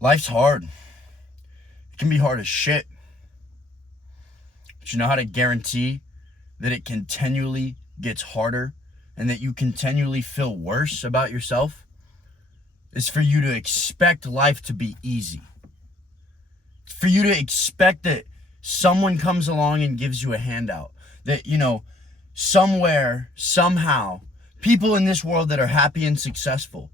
Life's hard. It can be hard as shit. But you know how to guarantee that it continually gets harder and that you continually feel worse about yourself? Is for you to expect life to be easy. It's for you to expect that someone comes along and gives you a handout. That, somewhere, somehow, people in this world that are happy and successful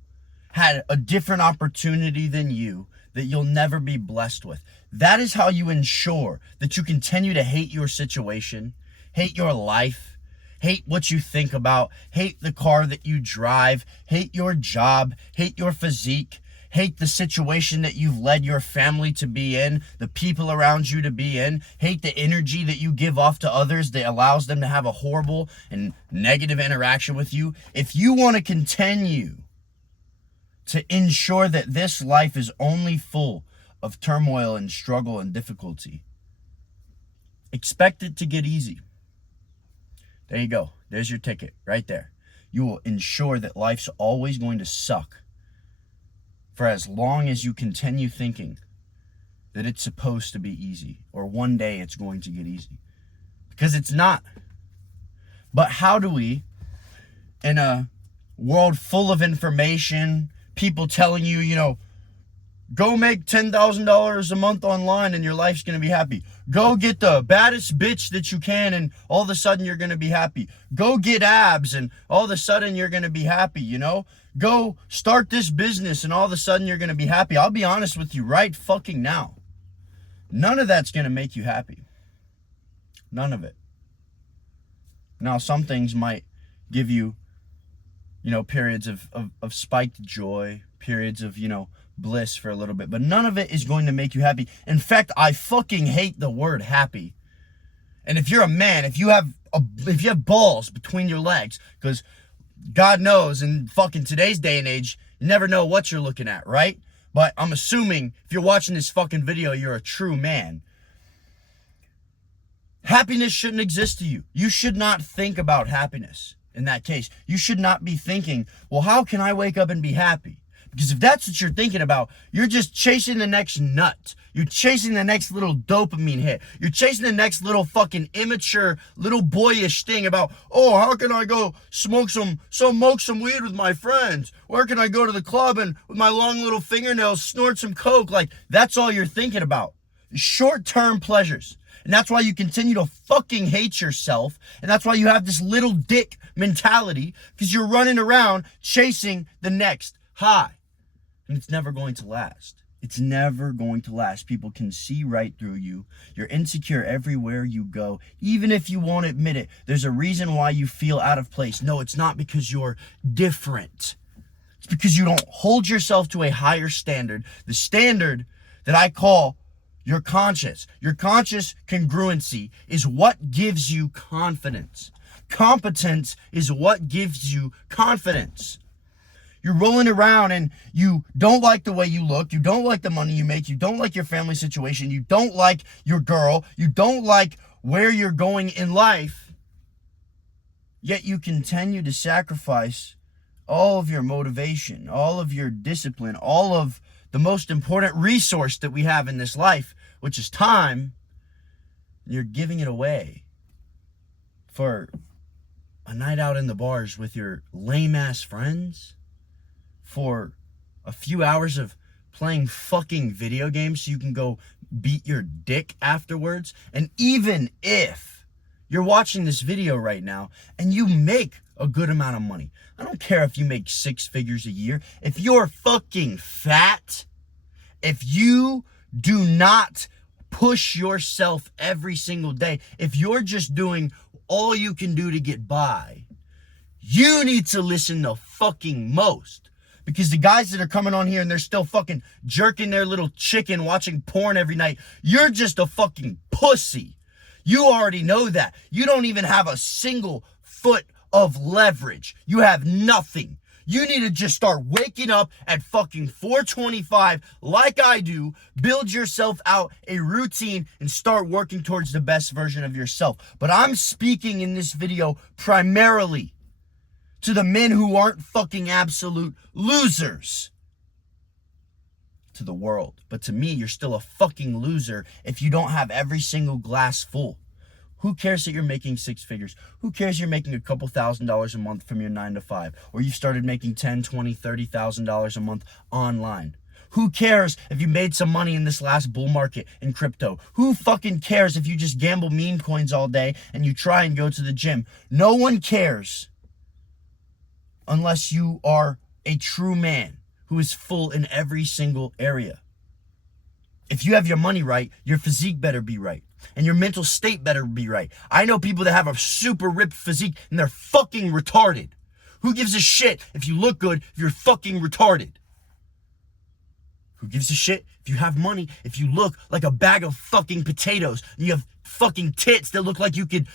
had a different opportunity than you that you'll never be blessed with. That is how you ensure that you continue to hate your situation, hate your life, hate what you think about, hate the car that you drive, hate your job, hate your physique, hate the situation that you've led your family to be in, the people around you to be in, hate the energy that you give off to others that allows them to have a horrible and negative interaction with you. If you want to continue to ensure that this life is only full of turmoil and struggle and difficulty, expect it to get easy. There you go. There's your ticket right there. You will ensure that life's always going to suck for as long as you continue thinking that it's supposed to be easy or one day it's going to get easy. Because it's not. But how do we, in a world full of information, people telling you, go make $10,000 a month online and your life's going to be happy. Go get the baddest bitch that you can and all of a sudden you're going to be happy. Go get abs and all of a sudden you're going to be happy, Go start this business and all of a sudden you're going to be happy. I'll be honest with you right fucking now. None of that's going to make you happy. None of it. Now, some things might give you, periods of spiked joy, periods of, bliss for a little bit, but none of it is going to make you happy. In fact, I fucking hate the word happy. And if you're a man, if you have balls between your legs, because God knows in fucking today's day and age, you never know what you're looking at, right? But I'm assuming if you're watching this fucking video, you're a true man. Happiness shouldn't exist to you. You should not think about happiness in that case. You should not be thinking, well, how can I wake up and be happy? Because if that's what you're thinking about, you're just chasing the next nut. You're chasing the next little dopamine hit. You're chasing the next little fucking immature, little boyish thing about, oh, how can I go smoke some weed with my friends? Where can I go to the club and with my long little fingernails snort some coke? Like, that's all you're thinking about. Short-term pleasures. And that's why you continue to fucking hate yourself. And that's why you have this little dick mentality, because you're running around chasing the next high. And it's never going to last. It's never going to last. People can see right through you. You're insecure everywhere you go. Even if you won't admit it, there's a reason why you feel out of place. No, it's not because you're different. It's because you don't hold yourself to a higher standard. The standard that I call your conscious. Your conscious congruency is what gives you confidence. Competence is what gives you confidence. You're rolling around and you don't like the way you look. You don't like the money you make. You don't like your family situation. You don't like your girl. You don't like where you're going in life. Yet you continue to sacrifice all of your motivation, all of your discipline, all of the most important resource that we have in this life, which is time. You're giving it away for a night out in the bars with your lame-ass friends, for a few hours of playing fucking video games so you can go beat your dick afterwards. And even if you're watching this video right now and you make a good amount of money, I don't care if you make 6 figures a year, if you're fucking fat, if you do not push yourself every single day, if you're just doing all you can do to get by, you need to listen the fucking most. Because the guys that are coming on here and they're still fucking jerking their little chicken watching porn every night, you're just a fucking pussy. You already know that. You don't even have a single foot of leverage. You have nothing. You need to just start waking up at fucking 4:25 like I do, build yourself out a routine and start working towards the best version of yourself. But I'm speaking in this video primarily to the men who aren't fucking absolute losers. to the world. But to me, you're still a fucking loser if you don't have every single glass full. Who cares that you're making six figures? Who cares you're making a couple $1,000s a month from your 9 to 5? Or you started making $10, $20, $30,000 a month online? Who cares if you made some money in this last bull market in crypto? Who fucking cares if you just gamble meme coins all day and you try and go to the gym? No one cares unless you are a true man who is full in every single area. If you have your money right, your physique better be right. And your mental state better be right. I know people that have a super ripped physique and they're fucking retarded. Who gives a shit if you look good if you're fucking retarded? Who gives a shit if you have money, if you look like a bag of fucking potatoes and you have fucking tits that look like you could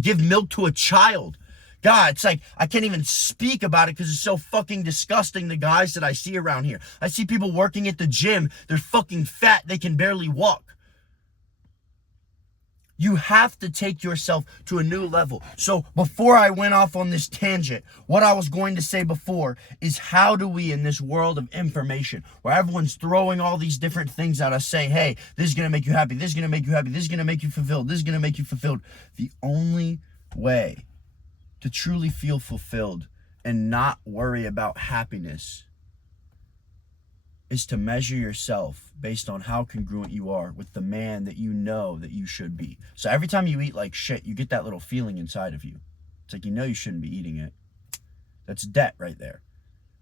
give milk to a child? God, it's like, I can't even speak about it because it's so fucking disgusting, the guys that I see around here. I see people working at the gym. They're fucking fat. They can barely walk. You have to take yourself to a new level. So before I went off on this tangent, what I was going to say before is, how do we, in this world of information, where everyone's throwing all these different things at us, saying, hey, this is going to make you happy, this is going to make you happy, this is going to make you fulfilled, this is going to make you fulfilled. The only way to truly feel fulfilled and not worry about happiness is to measure yourself based on how congruent you are with the man that you know that you should be. So every time you eat like shit, you get that little feeling inside of you. It's like, you know you shouldn't be eating it. That's debt right there.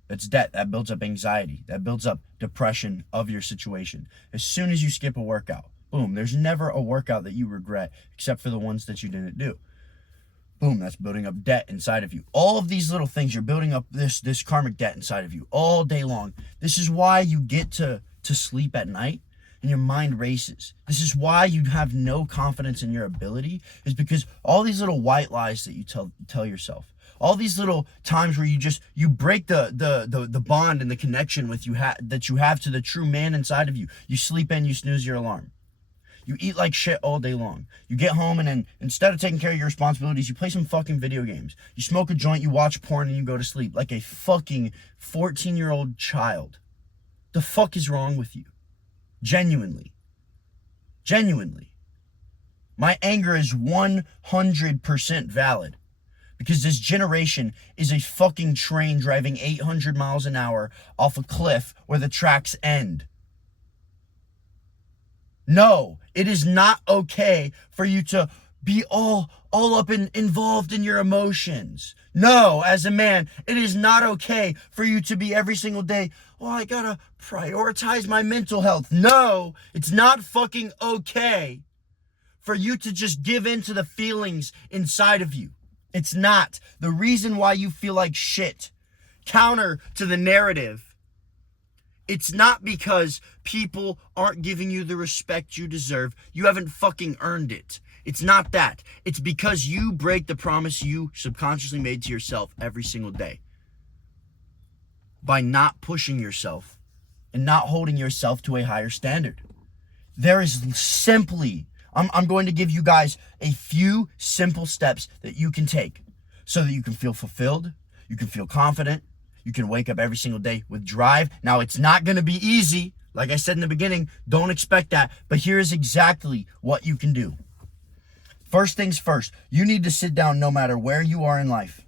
That's debt. That builds up anxiety. That builds up depression of your situation. As soon as you skip a workout, boom, there's never a workout that you regret except for the ones that you didn't do. Boom, that's building up debt inside of you. All of these little things, you're building up this karmic debt inside of you all day long. This is why you get to sleep at night and your mind races. This is why you have no confidence in your ability, is because all these little white lies that you tell yourself. All these little times where you break the bond and the connection with that you have to the true man inside of you. You sleep in, you snooze your alarm. You eat like shit all day long. You get home and then instead of taking care of your responsibilities, you play some fucking video games. You smoke a joint, you watch porn, and you go to sleep like a fucking 14-year-old child. The fuck is wrong with you? Genuinely. My anger is 100% valid because this generation is a fucking train driving 800 miles an hour off a cliff where the tracks end. No, it is not okay for you to be all up involved in your emotions. No, as a man, it is not okay for you to be every single day, oh, I gotta prioritize my mental health. No, it's not fucking okay for you to just give in to the feelings inside of you. It's not. The reason why you feel like shit, counter to the narrative, it's not because people aren't giving you the respect you deserve. You haven't fucking earned it. It's not that. It's because you break the promise you subconsciously made to yourself every single day by not pushing yourself and not holding yourself to a higher standard. There is simply, I'm going to give you guys a few simple steps that you can take so that you can feel fulfilled, you can feel confident, you can wake up every single day with drive. Now, it's not going to be easy. Like I said in the beginning, don't expect that. But here's exactly what you can do. First things first, you need to sit down no matter where you are in life.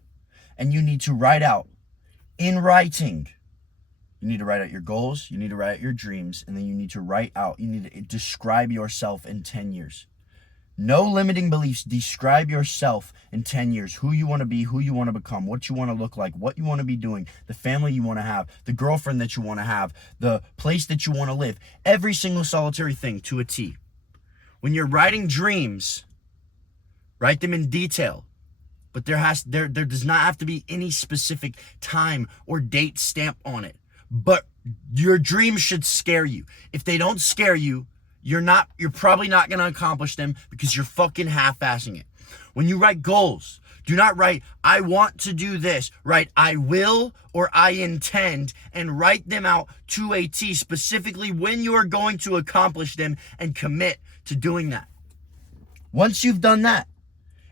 And you need to write out, in writing, you need to write out your goals, you need to write out your dreams, and then you need to describe yourself in 10 years. No limiting beliefs. Describe yourself in 10 years. Who you want to be, who you want to become, what you want to look like, what you want to be doing, the family you want to have, the girlfriend that you want to have, the place that you want to live. Every single solitary thing to a T. When you're writing dreams, write them in detail. But there does not have to be any specific time or date stamp on it. But your dreams should scare you. If they don't scare you, you're probably not going to accomplish them because you're fucking half-assing it. When you write goals, do not write, I want to do this. Write, I will or I intend, and write them out to a T, specifically when you are going to accomplish them, and commit to doing that. Once you've done that,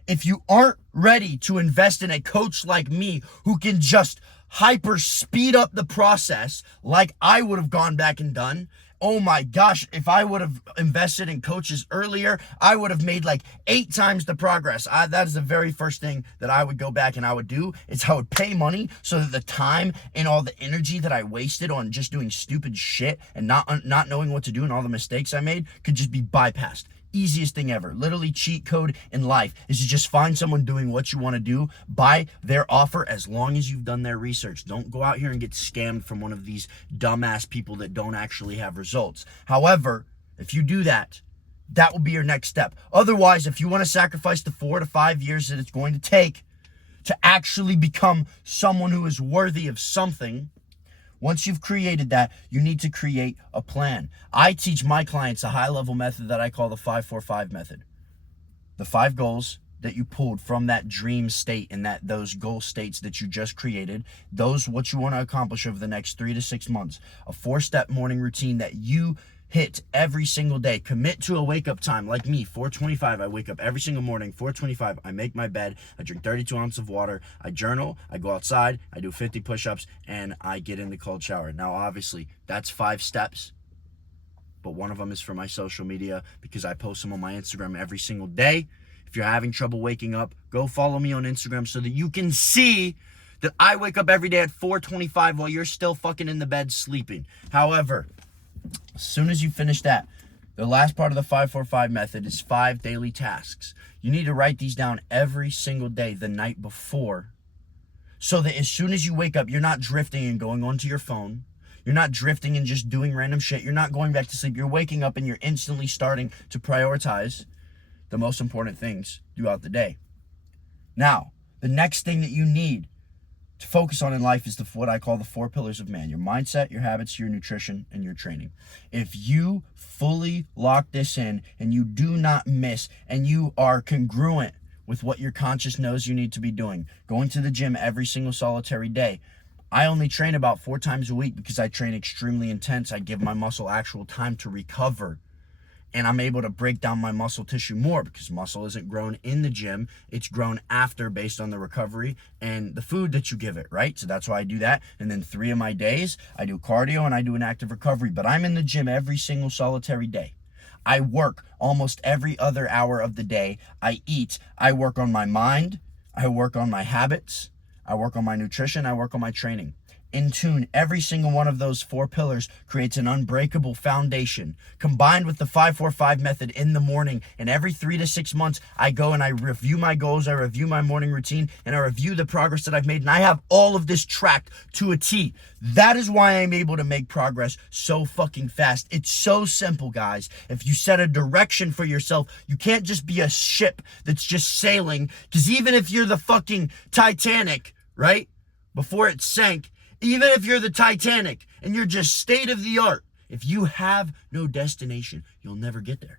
if you aren't ready to invest in a coach like me who can just hyper speed up the process like I would have gone back and done. Oh my gosh, if I would have invested in coaches earlier, I would have made like 8 times the progress. That is the very first thing that I would go back and I would do, is I would pay money so that the time and all the energy that I wasted on just doing stupid shit and not knowing what to do and all the mistakes I made could just be bypassed. Easiest thing ever. Literally cheat code in life is to just find someone doing what you want to do, buy their offer as long as you've done their research. Don't go out here and get scammed from one of these dumbass people that don't actually have results. However, if you do that, that will be your next step. Otherwise, if you want to sacrifice the 4 to 5 years that it's going to take to actually become someone who is worthy of something, once you've created that, you need to create a plan. I teach my clients a high-level method that I call the 5-4-5 method. The 5 goals that you pulled from that dream state and those goal states that you just created, those what you want to accomplish over the next 3 to 6 months. A 4-step morning routine that you hit every single day. Commit to a wake-up time. Like me, 4:25, I wake up every single morning. 4:25, I make my bed. I drink 32 ounces of water. I journal. I go outside. I do 50 push-ups, and I get in the cold shower. Now, obviously, that's 5 steps, but one of them is for my social media because I post them on my Instagram every single day. If you're having trouble waking up, go follow me on Instagram so that you can see that I wake up every day at 4:25 while you're still fucking in the bed sleeping. However, as soon as you finish that, the last part of the 5-4-5 method is 5 daily tasks. You need to write these down every single day the night before, so that as soon as you wake up, you're not drifting and going onto your phone. You're not drifting and just doing random shit. You're not going back to sleep. You're waking up and you're instantly starting to prioritize the most important things throughout the day. Now, the next thing that you need to focus on in life is what I call the 4 pillars of man: your mindset, your habits, your nutrition, and your training. If you fully lock this in and you do not miss and you are congruent with what your conscious knows you need to be doing, going to the gym every single solitary day. I only train about 4 times a week because I train extremely intense. I give my muscle actual time to recover. And I'm able to break down my muscle tissue more because muscle isn't grown in the gym. It's grown after based on the recovery and the food that you give it, right? So that's why I do that. And then 3 of my days, I do cardio and I do an active recovery. But I'm in the gym every single solitary day. I work almost every other hour of the day. I eat. I work on my mind. I work on my habits. I work on my nutrition. I work on my training. In tune, every single one of those 4 pillars creates an unbreakable foundation. Combined with the 5-4-5 method in the morning, and every 3 to 6 months, I go and I review my goals, I review my morning routine, and I review the progress that I've made, and I have all of this tracked to a T. That is why I'm able to make progress so fucking fast. It's so simple, guys. If you set a direction for yourself, you can't just be a ship that's just sailing, because even if you're the fucking Titanic, right, before it sank, even if you're the Titanic and you're just state of the art, if you have no destination, you'll never get there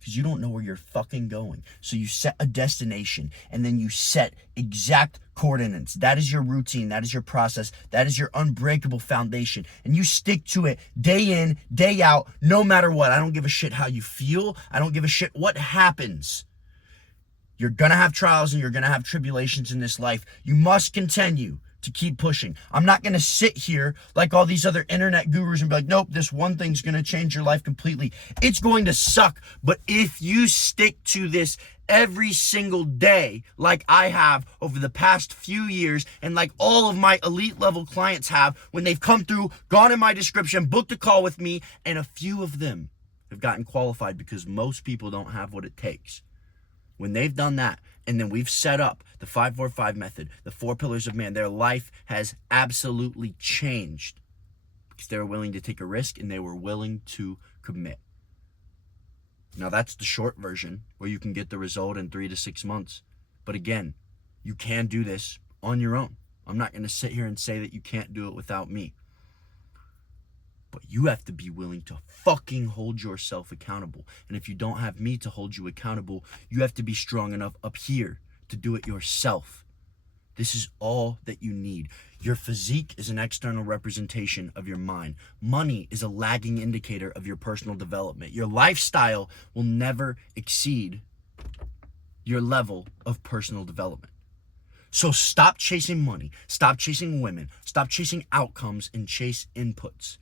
because you don't know where you're fucking going. So you set a destination and then you set exact coordinates. That is your routine. That is your process. That is your unbreakable foundation. And you stick to it day in, day out, no matter what. I don't give a shit how you feel. I don't give a shit what happens. You're going to have trials and you're going to have tribulations in this life. You must continue to keep pushing. I'm not going to sit here like all these other internet gurus and be like, nope, this one thing's going to change your life completely. It's going to suck. But if you stick to this every single day, like I have over the past few years, and like all of my elite level clients have when they've come through, gone in my description, booked a call with me, and a few of them have gotten qualified because most people don't have what it takes. When they've done that, and then we've set up the 5-4-5 method, the 4 pillars of man, their life has absolutely changed because they were willing to take a risk and they were willing to commit. Now that's the short version where you can get the result in 3 to 6 months. But again, you can do this on your own. I'm not going to sit here and say that you can't do it without me. But you have to be willing to fucking hold yourself accountable. And if you don't have me to hold you accountable, you have to be strong enough up here to do it yourself. This is all that you need. Your physique is an external representation of your mind. Money is a lagging indicator of your personal development. Your lifestyle will never exceed your level of personal development. So stop chasing money, stop chasing women, stop chasing outcomes, and chase inputs.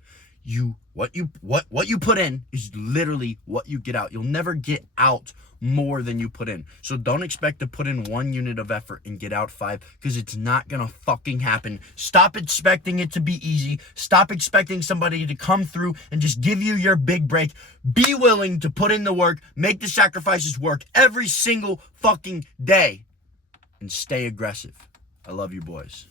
What you put in is literally what you get out. You'll never get out more than you put in. So don't expect to put in 1 unit of effort and get out 5, because it's not gonna fucking happen. Stop expecting it to be easy. Stop expecting somebody to come through and just give you your big break. Be willing to put in the work, make the sacrifices work every single fucking day, and stay aggressive. I love you boys.